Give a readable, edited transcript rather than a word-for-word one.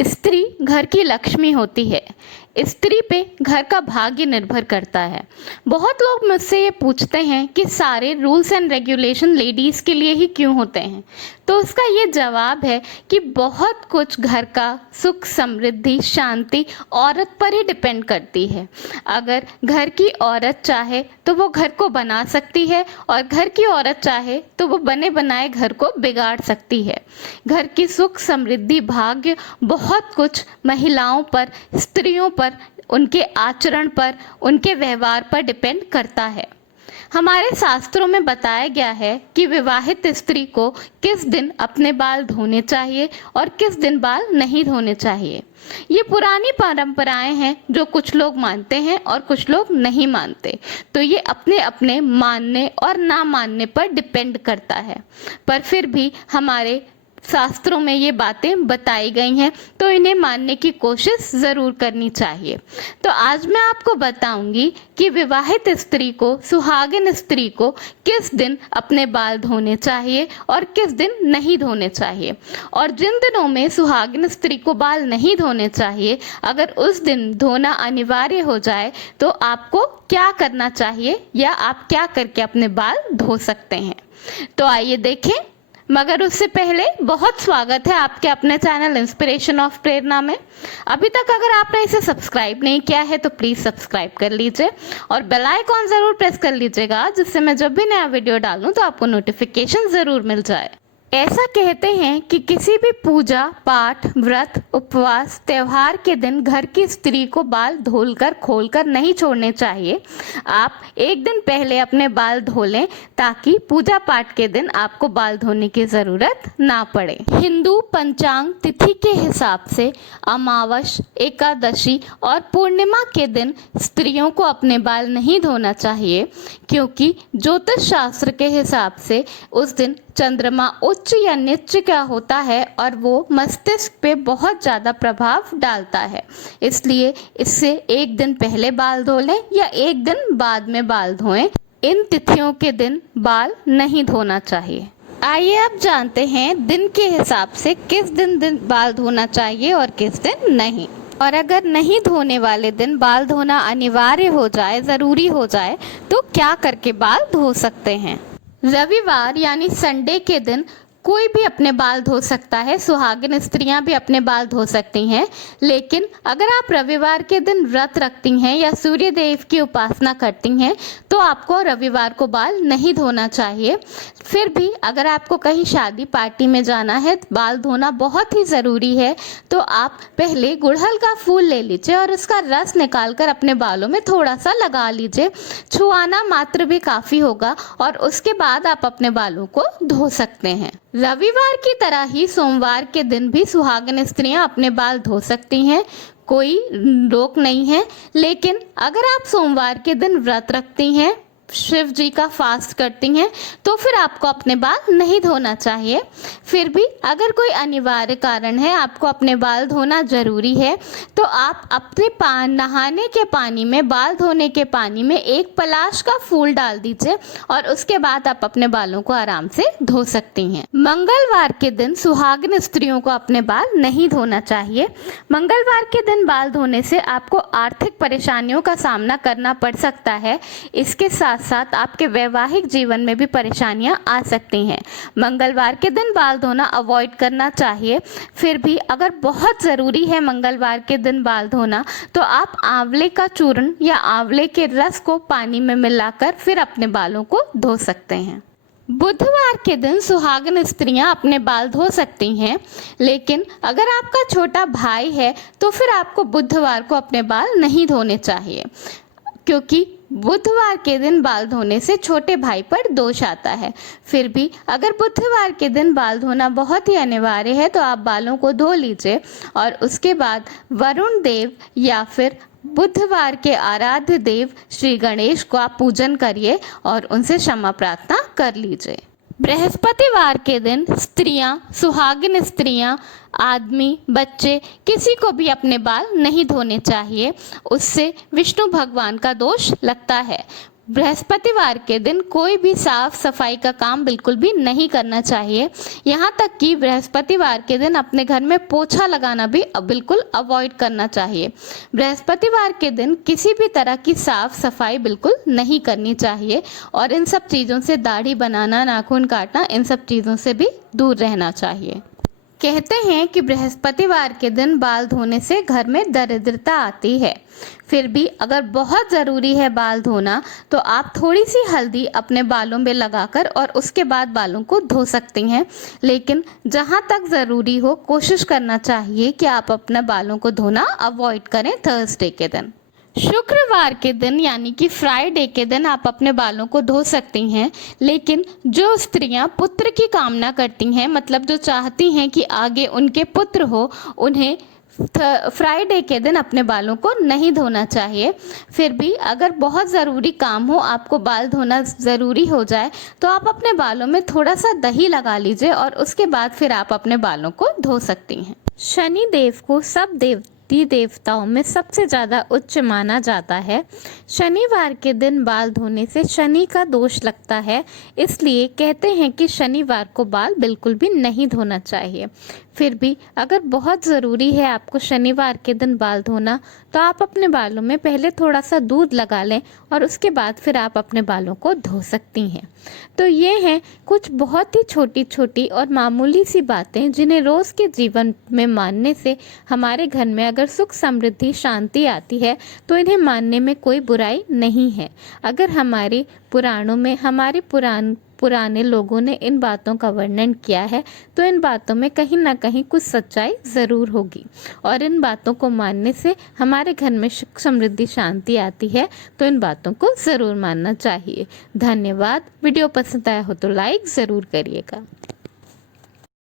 स्त्री घर की लक्ष्मी होती है। स्त्री पे घर का भाग्य निर्भर करता है। बहुत लोग मुझसे ये पूछते हैं कि सारे रूल्स एंड रेगुलेशन लेडीज़ के लिए ही क्यों होते हैं। तो उसका ये जवाब है कि बहुत कुछ घर का सुख समृद्धि शांति औरत पर ही डिपेंड करती है। अगर घर की औरत चाहे तो वो घर को बना सकती है और घर की औरत चाहे तो वो बने बनाए घर को बिगाड़ सकती है। घर की सुख समृद्धि भाग्य बहुत कुछ महिलाओं पर, स्त्रियों पर, उनके आचरण पर, उनके व्यवहार पर डिपेंड करता है। हमारे शास्त्रों में बताया गया है कि विवाहित स्त्री को किस दिन अपने बाल धोने चाहिए और किस दिन बाल नहीं धोने चाहिए। ये पुरानी परंपराएं हैं जो कुछ लोग मानते हैं और कुछ लोग नहीं मानते। तो ये अपने अपने मानने और ना मानने पर डिपेंड करता है। पर फिर भी हमारे शास्त्रों में ये बातें बताई गई हैं तो इन्हें मानने की कोशिश ज़रूर करनी चाहिए। तो आज मैं आपको बताऊंगी कि विवाहित स्त्री को, सुहागिन स्त्री को किस दिन अपने बाल धोने चाहिए और किस दिन नहीं धोने चाहिए। और जिन दिनों में सुहागिन स्त्री को बाल नहीं धोने चाहिए, अगर उस दिन धोना अनिवार्य हो जाए तो आपको क्या करना चाहिए या आप क्या करके अपने बाल धो सकते हैं। तो आइए देखें। मगर उससे पहले बहुत स्वागत है आपके अपने चैनल इंस्पिरेशन ऑफ प्रेरणा में। अभी तक अगर आपने इसे सब्सक्राइब नहीं किया है तो प्लीज़ सब्सक्राइब कर लीजिए और बेल आइकॉन ज़रूर प्रेस कर लीजिएगा, जिससे मैं जब भी नया वीडियो डालूं तो आपको नोटिफिकेशन ज़रूर मिल जाए। ऐसा कहते हैं कि किसी भी पूजा पाठ, व्रत, उपवास, त्योहार के दिन घर की स्त्री को बाल धोलकर खोलकर नहीं छोड़ने चाहिए। आप एक दिन पहले अपने बाल धो लें ताकि पूजा पाठ के दिन आपको बाल धोने की ज़रूरत ना पड़े। हिंदू पंचांग तिथि के हिसाब से अमावस, एकादशी और पूर्णिमा के दिन स्त्रियों को अपने बाल नहीं धोना चाहिए, क्योंकि ज्योतिष शास्त्र के हिसाब से उस दिन चंद्रमा उच्च या नीच का होता है और वो मस्तिष्क पे बहुत ज़्यादा प्रभाव डालता है। इसलिए इससे एक दिन पहले बाल धो लें या एक दिन बाद में बाल धोएं। इन तिथियों के दिन बाल नहीं धोना चाहिए। आइए अब जानते हैं दिन के हिसाब से किस दिन बाल धोना चाहिए और किस दिन नहीं। और अगर नहीं धोने वाले दिन बाल धोना अनिवार्य हो जाए, ज़रूरी हो जाए, तो क्या करके बाल धो सकते हैं। रविवार यानी संडे के दिन कोई भी अपने बाल धो सकता है। सुहागिन स्त्रियां भी अपने बाल धो सकती हैं। लेकिन अगर आप रविवार के दिन व्रत रखती हैं या सूर्य देव की उपासना करती हैं तो आपको रविवार को बाल नहीं धोना चाहिए। फिर भी अगर आपको कहीं शादी पार्टी में जाना है, बाल धोना बहुत ही ज़रूरी है, तो आप पहले गुड़हल का फूल ले लीजिए और उसका रस निकाल कर अपने बालों में थोड़ा सा लगा लीजिए। छुआना मात्र भी काफ़ी होगा और उसके बाद आप अपने बालों को धो सकते हैं। रविवार की तरह ही सोमवार के दिन भी सुहागिन स्त्रियां अपने बाल धो सकती हैं, कोई रोक नहीं है। लेकिन अगर आप सोमवार के दिन व्रत रखती हैं, शिव जी का फास्ट करती हैं, तो फिर आपको अपने बाल नहीं धोना चाहिए। फिर भी अगर कोई अनिवार्य कारण है, आपको अपने बाल धोना ज़रूरी है, तो आप अपने नहाने के पानी में, बाल धोने के पानी में एक पलाश का फूल डाल दीजिए और उसके बाद आप अपने बालों को आराम से धो सकती हैं। मंगलवार के दिन सुहागिन स्त्रियों को अपने बाल नहीं धोना चाहिए। मंगलवार के दिन बाल धोने से आपको आर्थिक परेशानियों का सामना करना पड़ सकता है। इसके साथ साथ आपके वैवाहिक जीवन में भी परेशानियां आ सकती हैं। मंगलवार के दिन बाल धोना अवॉइड करना चाहिए। फिर भी अगर बहुत ज़रूरी है मंगलवार के दिन बाल धोना, तो आप आंवले का चूर्ण या आंवले के रस को पानी में मिलाकर फिर अपने बालों को धो सकते हैं। बुधवार के दिन सुहागिन स्त्रियां अपने बाल धो सकती हैं, लेकिन अगर आपका छोटा भाई है तो फिर आपको बुधवार को अपने बाल नहीं धोने चाहिए, क्योंकि बुधवार के दिन बाल धोने से छोटे भाई पर दोष आता है। फिर भी अगर बुधवार के दिन बाल धोना बहुत ही अनिवार्य है तो आप बालों को धो लीजिए और उसके बाद वरुण देव या फिर बुधवार के आराध्य देव श्री गणेश का पूजन करिए और उनसे क्षमा प्रार्थना कर लीजिए। बृहस्पतिवार के दिन स्त्रियां, सुहागिन स्त्रियां, आदमी, बच्चे, किसी को भी अपने बाल नहीं धोने चाहिए। उससे विष्णु भगवान का दोष लगता है। बृहस्पतिवार के दिन कोई भी साफ सफाई का काम बिल्कुल भी नहीं करना चाहिए। यहाँ तक कि बृहस्पतिवार के दिन अपने घर में पोछा लगाना भी बिल्कुल अवॉइड करना चाहिए। बृहस्पतिवार के दिन किसी भी तरह की साफ सफाई बिल्कुल नहीं करनी चाहिए और इन सब चीज़ों से दाढ़ी बनाना, नाखून काटना, इन सब चीज़ों से भी दूर रहना चाहिए। कहते हैं कि बृहस्पतिवार के दिन बाल धोने से घर में दरिद्रता आती है। फिर भी अगर बहुत ज़रूरी है बाल धोना तो आप थोड़ी सी हल्दी अपने बालों में लगाकर और उसके बाद बालों को धो सकती हैं। लेकिन जहाँ तक ज़रूरी हो कोशिश करना चाहिए कि आप अपने बालों को धोना अवॉइड करें थर्सडे के दिन। शुक्रवार के दिन यानी कि फ्राइडे के दिन आप अपने बालों को धो सकती हैं। लेकिन जो स्त्रियां पुत्र की कामना करती हैं, मतलब जो चाहती हैं कि आगे उनके पुत्र हो, उन्हें फ्राइडे के दिन अपने बालों को नहीं धोना चाहिए। फिर भी अगर बहुत ज़रूरी काम हो, आपको बाल धोना ज़रूरी हो जाए, तो आप अपने बालों में थोड़ा सा दही लगा लीजिए और उसके बाद फिर आप अपने बालों को धो सकती हैं। शनि देव को सब देवताओं में सबसे ज़्यादा उच्च माना जाता है। शनिवार के दिन बाल धोने से शनि का दोष लगता है, इसलिए कहते हैं कि शनिवार को बाल बिल्कुल भी नहीं धोना चाहिए। फिर भी अगर बहुत ज़रूरी है आपको शनिवार के दिन बाल धोना, तो आप अपने बालों में पहले थोड़ा सा दूध लगा लें और उसके बाद फिर आप अपने बालों को धो सकती हैं। तो ये हैं कुछ बहुत ही छोटी छोटी और मामूली सी बातें जिन्हें रोज़ के जीवन में मानने से हमारे घर में अगर सुख समृद्धि शांति आती है, तो इन्हें मानने में कोई बुराई नहीं है। अगर हमारे पुराणों में हमारे पुराने लोगों ने इन बातों का वर्णन किया है, तो इन बातों में कहीं ना कहीं कुछ सच्चाई ज़रूर होगी और इन बातों को मानने से हमारे घर में सुख समृद्धि शांति आती है। तो इन बातों को ज़रूर मानना चाहिए। धन्यवाद। वीडियो पसंद आया हो तो लाइक ज़रूर करिएगा।